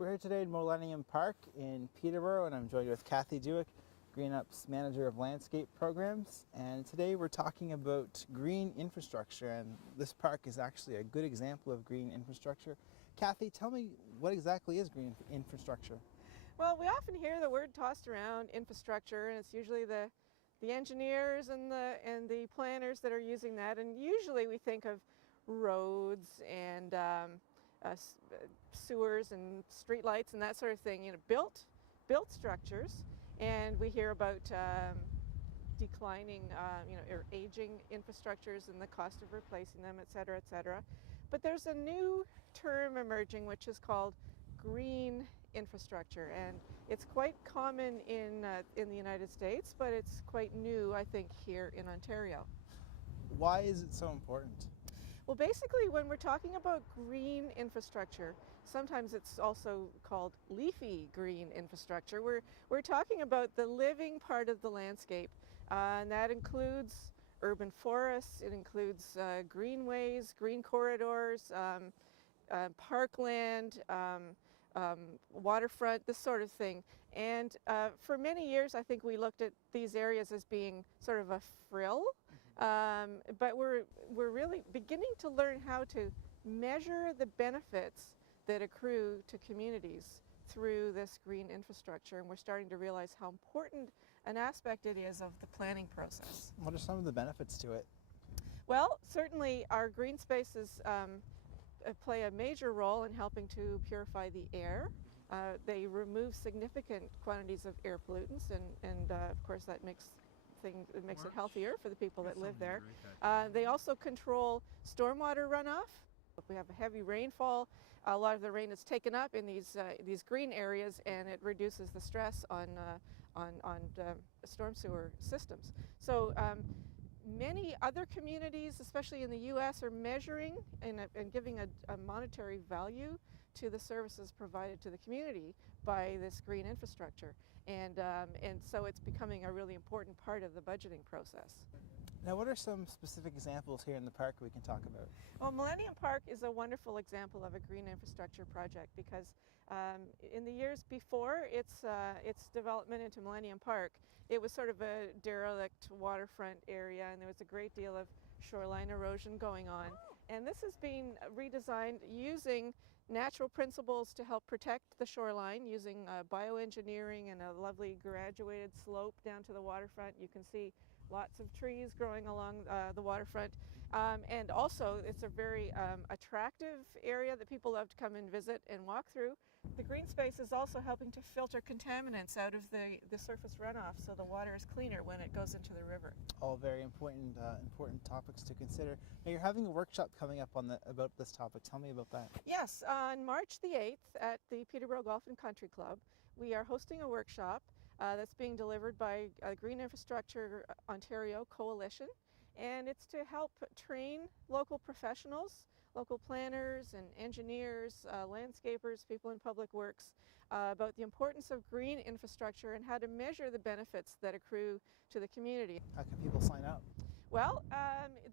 We're here today in Millennium Park in Peterborough, and I'm joined with Kathy Dewick, Green Up's Manager of Landscape Programs. And today we're talking about green infrastructure, and this park is actually a good example of green infrastructure. Kathy, tell me, what exactly is green infrastructure? Well, we often hear the word tossed around, infrastructure, and it's usually the engineers and the planners that are using that. And usually we think of roads and sewers and streetlights and that sort of thing. Built structures, and we hear about declining, or aging infrastructures and the cost of replacing them, et cetera, et cetera. But there's a new term emerging which is called green infrastructure, and it's quite common in the United States, but it's quite new, I think, here in Ontario. Why is it so important? Well, basically, when we're talking about green infrastructure, sometimes it's also called leafy green infrastructure. We're talking about the living part of the landscape, and that includes urban forests, it includes greenways, green corridors, parkland, waterfront, this sort of thing. And for many years, I think we looked at these areas as being sort of a frill, but we're really beginning to learn how to measure the benefits that accrue to communities through this green infrastructure, and we're starting to realize how important an aspect it is of the planning process. What are some of the benefits to it? Well, certainly our green spaces play a major role in helping to purify the air. They remove significant quantities of air pollutants, and of course that makes it healthier for the people that live there. They also control stormwater runoff. If we have a heavy rainfall, a lot of the rain is taken up in these green areas, and it reduces the stress on storm sewer systems. So many other communities, especially in the U.S., are measuring and giving a monetary value to the services provided to the community by this green infrastructure, and so it's becoming a really important part of the budgeting process. Now, what are some specific examples here in the park we can talk about? Well, Millennium Park is a wonderful example of a green infrastructure project because in the years before its development into Millennium Park, it was sort of a derelict waterfront area, and there was a great deal of shoreline erosion going on. And this has been redesigned using natural principles to help protect the shoreline, using bioengineering and a lovely graduated slope down to the waterfront. You can see lots of trees growing along the waterfront, and also it's a very attractive area that people love to come and visit and walk through. The green space is also helping to filter contaminants out of the surface runoff, so the water is cleaner when it goes into the river. All very important topics to consider. Now, you're having a workshop coming up about this topic. Tell me about that. Yes, on March the 8th at the Peterborough Golf and Country Club, we are hosting a workshop that's being delivered by Green Infrastructure Ontario Coalition, and it's to help train local professionals, local planners and engineers, landscapers, people in public works about the importance of green infrastructure and how to measure the benefits that accrue to the community. How can people sign up? Well,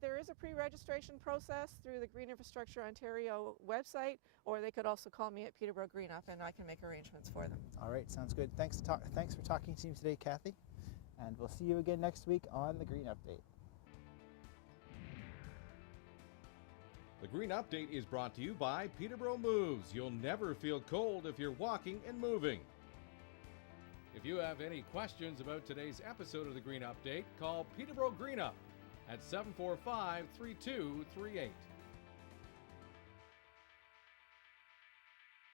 there is a pre-registration process through the Green Infrastructure Ontario website, or they could also call me at Peterborough Green Up and I can make arrangements for them. All right, sounds good. Thanks for talking to me today, Kathy, and we'll see you again next week on the Green Update. The Green Update is brought to you by Peterborough Moves. You'll never feel cold if you're walking and moving. If you have any questions about today's episode of the Green Update, call Peterborough Green Up at 745-3238.